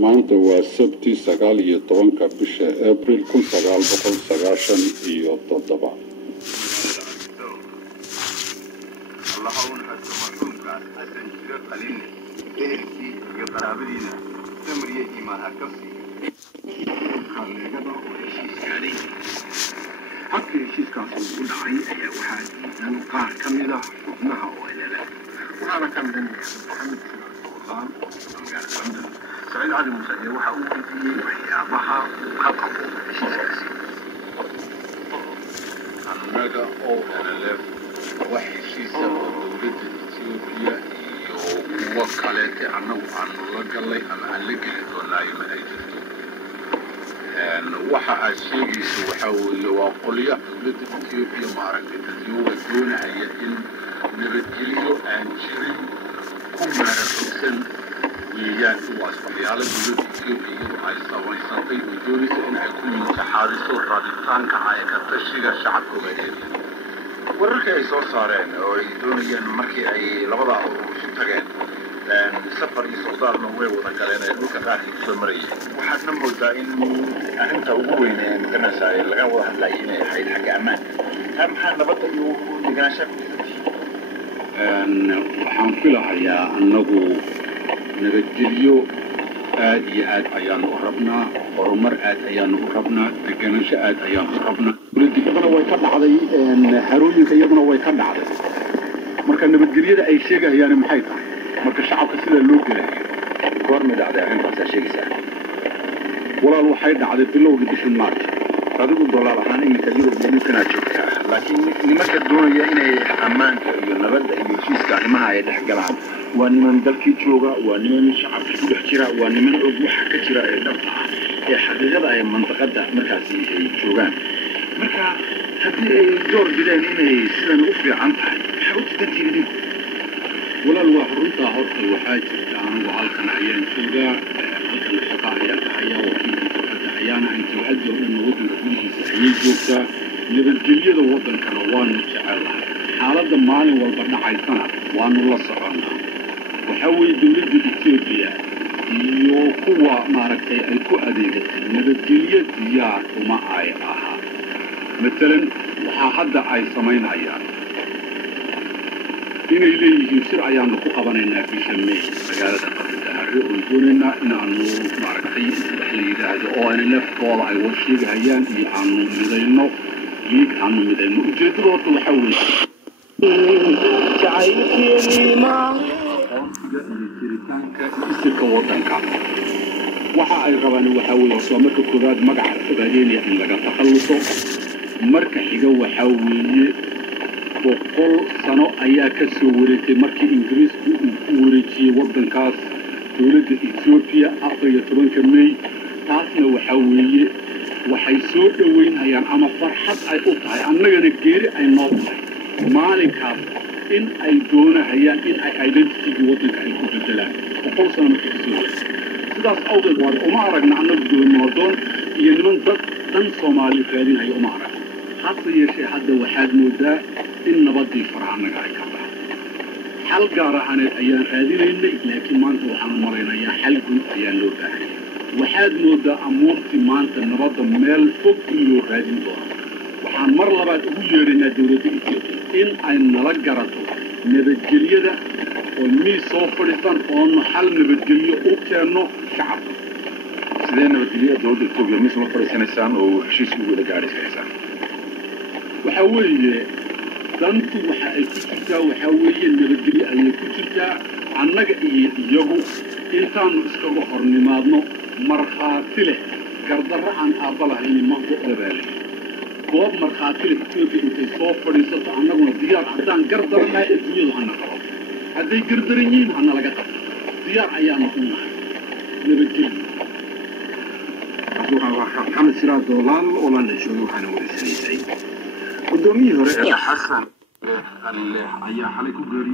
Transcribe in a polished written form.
maanta waa sabti 19 bisha April 1997 حتى الشيء كان يقول عي واحد من قار كاملة وابنها وإلى وهذا كان من محمد سلطان الحمد لله سعيد علي مسلم وحاول فيه وهي أبها وخطأ شيء سياسي annaga oo NLF waxay heshiisa dowladda Itoobiya iyo kuwa kale annagu aan la galay ama aan la geli doonaa ma ay jirto waxa ay sheegayso waxa weeye waa qoliya dowladda Itoobiya maaragtay dadweynaha doonaya in nabadgelyo aan jirin ku maaraysan weeyaan kuwaas waxyaalo dowladda Itoobiya ay samaysatay oo doonaysa in ay ku imtixaaniso rabitaanka ay ka tashiga shacabka wararka ay soo saareen oo ay doonayaan markii ay labada isu tageen safar iyo socdaalna way wada galeen ee dhulka qaarkiisa soo marayay waxaadna moodaa in arrinta ugu weyn ee ganacsiga laga wada hadlayay inay ahayd xagga ammaanka maxaa nabadda iyo deganaanshaha ku jirta waxaan filahayaa annagu nabadgelyo aad iyo aad ayaanu u rabnaa horumar aad ayaanu u rabnaa deganaansho aad ayaanu u rabnaa dowladda way ka dhacday harooyinka iyaduna way ka dhacday marka nabadgelyada ay sheegayaan maxay tahay marka shacabka sida loo gelayo goorma dhacday arrintaas sheegaysaa walaal waxay dhacday bilowgii bishii March adigu dollar ahaan iminka Yurub kana joogtaa laakiin nimanka doonaya inay ammaanka iyo nabadda iyo heshiiska arrimaha ay dhex galaan waa niman dalkii jooga waa niman shacabka ku dhex jira waa niman og waxa ka jira ee dhabta ah ee xaqiiqada ay mantiqada markaasi ay joogaan marka haddii ay door bideen inay sidan u fiican tahay waxa u tidin walaal waa runta horta waxaa jirta anigu halkan ayaan joogaa halkan shaqo ayaan ka hayaa wakiilka hadda ayaana inta hadda waddanka gudihiisa ayay joogtaa nabadgelyada waddankana waanu jecelahay xaaladda maalin walba dhacaysana waanu la soconnaa waxa weeye dowladda Itoobiya iyo kuwa maaragtay ay ku adeegatay nabadgelyo diyaar uma ay aha مثلا waxaa hadda ay samaynayaan inay leeyihiin shir ayaanu ku qabanaynaa bisha May magaalada Qardho oo doonayna inaanu maaragtay isdhexleeyahay oo aan laftooda ay warsheegayaan iyo aanu midayno ujeedadooda waxa weeye isirka waddanka waxa ay rabaan waxa weeye soo marka koobaad magaca ogaadeenaya in laga takhaluso marka xiga waxa weeye 100 sano ayaa ka soo wareegtay markii Ingiriisku uu ku wareejiyay waddankaas dowladda Itoobiya 14 May taasna waxa weeye waxay soo dhaweynayaan ama farxad ay u tahay annagana geeri ay noo tahay maalinkaas in ay doonayaan in ay identity waddanka ay ku bedelaan 100 sano markii ka soo wareegtay sidaas awgeed waa uma aragna annagu doon iyo niman dan Soomaali raadinaya uma aragna hase yeeshee hadda waxaad moodaa in nabadii faraanaga ay ka baxday xal gaar ahaaneed ayaan raadinaynay laakiin maanta waxaan maraynayaa xal guud ayaa loo baahay waxaad moodaa amuurtii maanta nabadda meel fog in loo raadin doono waxaan mar labaad ugu yeedhaynaa dowladda Itoobiya in ay nala garato nabadgelyada oo miis soo fadhiisan oo xal nabadgelyo u keeno shacabka sidee nabadgelyada dowladda Itoobiya miis ma fadhiisanaysaan oo heshiis ugu wada gaadhaysaan waxa weeye dantu waxa ay ku jirtaa waxa weeye nabadgelyo ayay ku jirtaa annaga iyo iyagu intaanu iskaga hornimaadno markhaati leh gardarro aan aabalahayn ma go'dabaalay goob markhaati leh Itoobiya intay soo fadhiisato annaguna diyaar haddaan gardaranahay adduunyadu hana qabo hadday gardaran yihiin hana laga qabto diyaar ayaanu u nahay nabadgelyo محمد سراج دولال ولا نشوي وحنا ورسالة قدومي هراء حسن اللي أيها حالك وقري